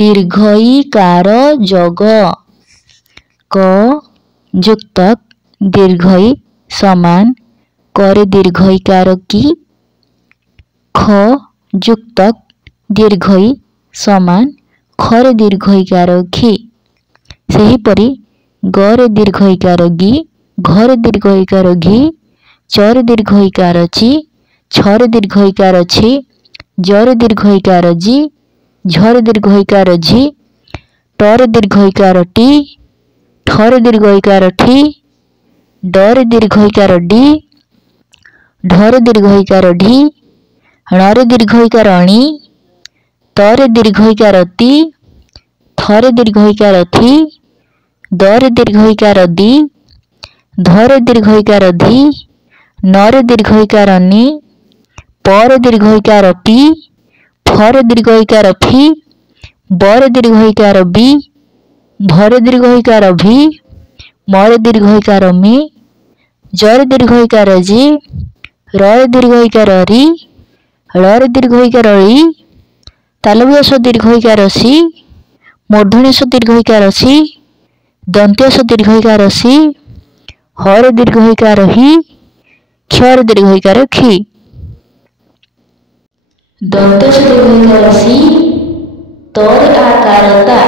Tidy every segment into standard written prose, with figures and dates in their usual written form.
दीर्घईकार जग क जुक्तक दीर्घई समान करे दीर्घईकार की ख जुक्तक दीर्घई समान खरे दीर्घईकार खी सेहीपरि गरे दीर्घईकार गी घरे दीर्घईकार घी चरे दीर्घईकार ची छरे दीर्घईकार छी जरे दीर्घईकार जी झरे दीर्घईकार झी टरे दीर्घईकार टी ठरे दीर्घईकार ठी डरे दीर्घईकार डी ढरे दीर्घईकार ढी णरे दीर्घईकार णी तरे दीर्घईकार ती थरे दीर्घईकार थी दरे दीर्घईकार दी धरे दीर्घईकार धी नरे दीर्घईकार नी पर दीर्घईकार पी फर दीर्घईकार फी बर दीर्घईकार बी भर दीर्घईकार भी मर दीर्घईकार मी जर दीर्घईकार जी रे दीर्घईकार री रे दीर्घईकार री तालव्यास दीर्घईकार सी मूर्धन्यास दीर्घईकार सी दंत्यास दीर्घईकार सी हर दीर्घईकार ही क्षर दीर्घईकार खी दंत्यास दीर्घईकार सी तर आकारता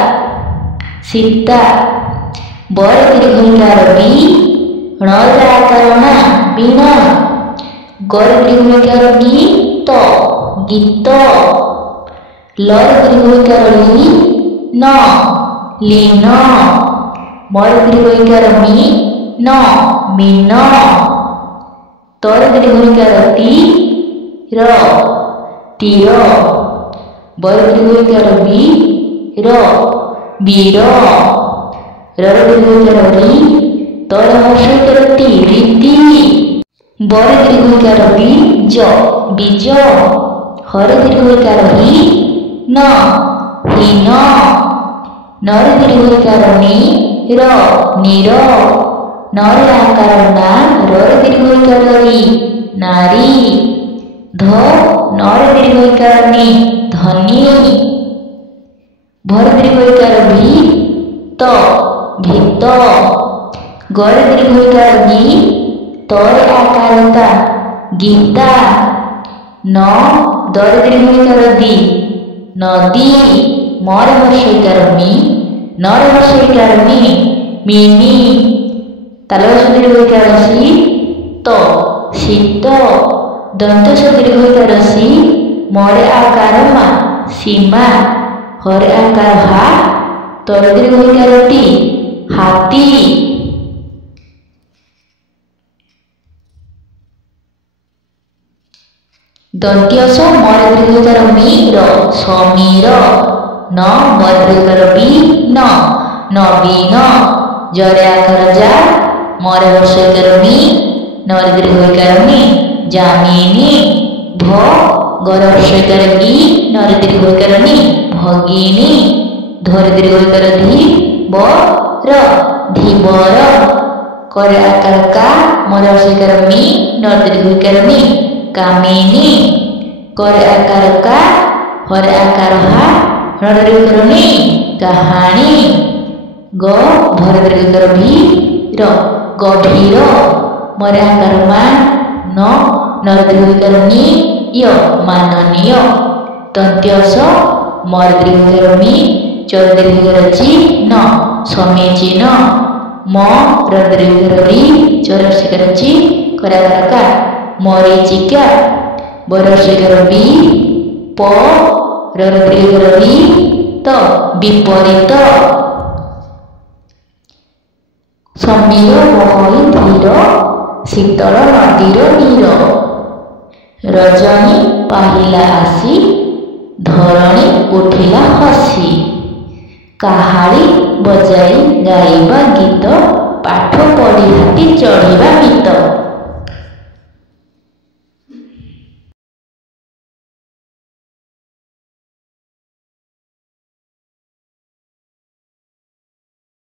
सीता बर दीर्घईकार बी णर आकार ना बीना गर दीर्घईकार गी तो गीत लर दीर्घईकार ली न लीन मर दीर्घईकार मी न मीन तर दीर्घईकार ती र तीर बर दीर्घईकार बी र बीर रर दीर्घईकार री तर हर्षईकार ती रीति बर दीर्घईकार बी ज बीज हर दीर्घईकार ही न हीन नर दीर्घईकार नी र नीर नर आकार ना रर दीर्घईकार री नारी ध नर दीर्घईकार नी धनी भर दीर्घईकार भी त भीत गर दीर्घईकार गी तर आकारता गीता न दर दीर्घईकार दी नदी मर हर्षईकार मी नर हर्षईकार मी मिनी तालव्यास दीर्घईकार सी तो शीत दंत्यास दीर्घईकार सी मरे आकार मा सीमा हरे आकार हा तर दीर्घईकार टी हाती दंत्यास मर दीर्घईकार मी र समीर न मर दीर्घईकार बी न नवीन जरे आकार जा मर हर्षईकार मी नर दीर्घईकार मी जामिनी भ गर हर्षईकार गी नर दीर्घईकार नी भगिनी धर दीर्घईकार धी ब र धीबर करे आकार का मर हर्षईकार मी नर दीर्घईकार मी कामिनी करे आकार का हर आकार हा रण दीर्घईकार नी कहानी ग भर दीर्घईकार भी र गभीर मर आकार मा न नर दीर्घईकार नी य माननीय दंत्यास मर दीर्घईकार मी चर दीर्घईकार ची न समीचीन म र दीर्घईकार री चर हर्षईकार ची करे आकार का मरीचिका बर हर्षईकार बी प र दीर्घईकार री त विपरीत समीर महई धीर शीतल नदीर नीर रजनी पाहिला आसी धरणी उठिला हसी काहाली बजाई गाइबा गीत पाठ पढ़ी हाथी चढ़िबा गीत।